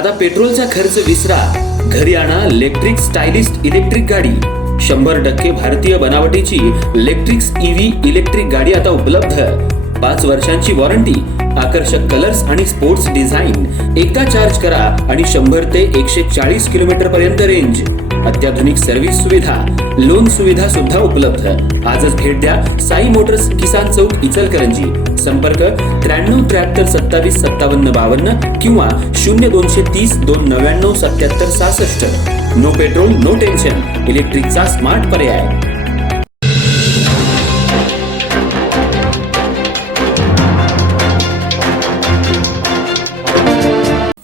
आता पेट्रोलचा खर्च विसरा, घरी आणा इलेक्ट्रिक स्टायलिस्ट इलेक्ट्रिक गाडी। 100% भारतीय बनावटीची इलेक्ट्रिक्स ईव्ही इलेक्ट्रिक गाडी आता उपलब्ध। 5 वर्षांची वॉरंटी, आकर्षक कलर्स आणि स्पोर्ट्स डिझाइन। एकदा चार्ज करा आणि 100 ते 140 किलोमीटर पर्यंत रेंज। अत्याधुनिक सर्व्हिस सुविधा, लोन सुविधा सुद्धा उपलब्ध। आजच भेट द्या साई मोटर्स, किसान चौक, इचलकरंजी। संपर्क 93 73 27 57 52 किंवा 0230 299 77 66। नो पेट्रोल नो टेन्शन, इलेक्ट्रिकचा स्मार्ट पर्याय।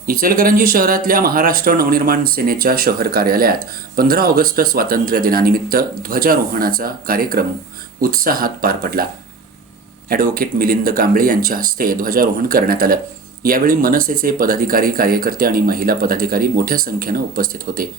इचलकरंजी शहरातल्या महाराष्ट्र नवनिर्माण सेनेच्या शहर कार्यालयात 15 ऑगस्ट स्वातंत्र्य दिनानिमित्त ध्वजारोहणाचा कार्यक्रम उत्साहात पार पडला। ॲडव्होकेट मिलिंद कांबळे यांच्या हस्ते ध्वजारोहण करण्यात आलं। यावेळी मनसेचे पदाधिकारी, कार्यकर्ते आणि महिला पदाधिकारी मोठ्या संख्येने उपस्थित होते।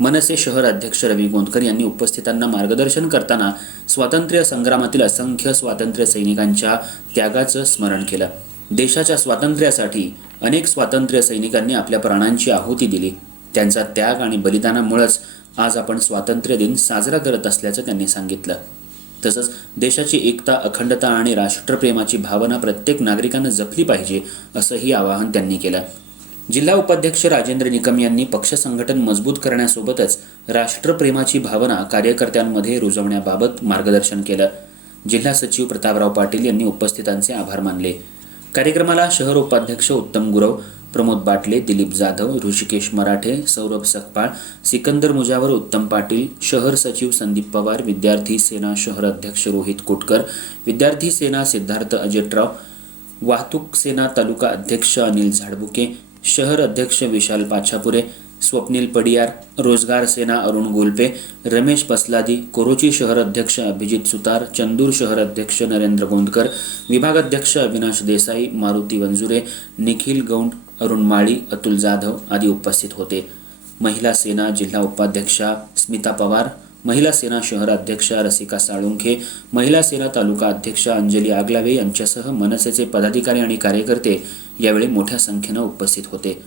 मनसे शहर अध्यक्ष रवी गोंदकर यांनी उपस्थितांना मार्गदर्शन करताना स्वातंत्र्य संग्रामातील असंख्य स्वातंत्र्य सैनिकांच्या त्यागाचं स्मरण केलं। देशाच्या स्वातंत्र्यासाठी अनेक स्वातंत्र्य सैनिकांनी आपल्या प्राणांची आहुती दिली। त्यांचा त्याग आणि बलिदानामुळेच आज आपण स्वातंत्र्य दिन साजरा करत असल्याचं त्यांनी सांगितलं। तसंच देशाची एकता, अखंडता आणि राष्ट्रप्रेमाची भावना प्रत्येक नागरिकानं जपली पाहिजे, असंही आवाहन त्यांनी केलं। जिल्हा उपाध्यक्ष राजेंद्र निकम यांनी पक्ष संघटन मजबूत करण्यासोबतच राष्ट्रप्रेमाची भावना कार्यकर्त्यांमध्ये रुजवण्याबाबत मार्गदर्शन केलं। जिल्हा सचिव प्रतापराव पाटील यांनी उपस्थितांचे आभार मानले। कार्यक्रमाला शहर उपाध्यक्ष उत्तम गुरव, प्रमोद बाटले, दिलीप जाधव, ऋषिकेश मराठे, सौरभ सकपाळ, सिकंदर मुजावर, उत्तम पाटील, शहर सचिव संदीप पवार, विद्यार्थी सेना शहर अध्यक्ष रोहित कोटकर, विद्यार्थी सेना सिद्धार्थ अजेटराव, वाहतूक सेना तालुका अध्यक्ष अनिल झाडबुके, शहर अध्यक्ष विशाल पाछापुरे, स्वप्नील पडियार, रोजगार सेना अरुण गोलपे, रमेश पसलादी, कोरोची शहर अध्यक्ष अभिजित सुतार, चंदूर शहर अध्यक्ष नरेंद्र गोंदकर, विभागाध्यक्ष अविनाश देसाई, मारुती वंजुरे, निखिल गौंड, अरुण माळी, अतुल जाधव आदी उपस्थित होते। महिला सेना जिल्हा उपाध्यक्षा स्मिता पवार, महिला सेना शहर अध्यक्षा रसिका साळुंखे, महिला सेना तालुका अध्यक्षा अंजली आगलावे यांच्यासह मनसेचे पदाधिकारी आणि कार्यकर्ते यावेळी मोठ्या संख्येने उपस्थित होते।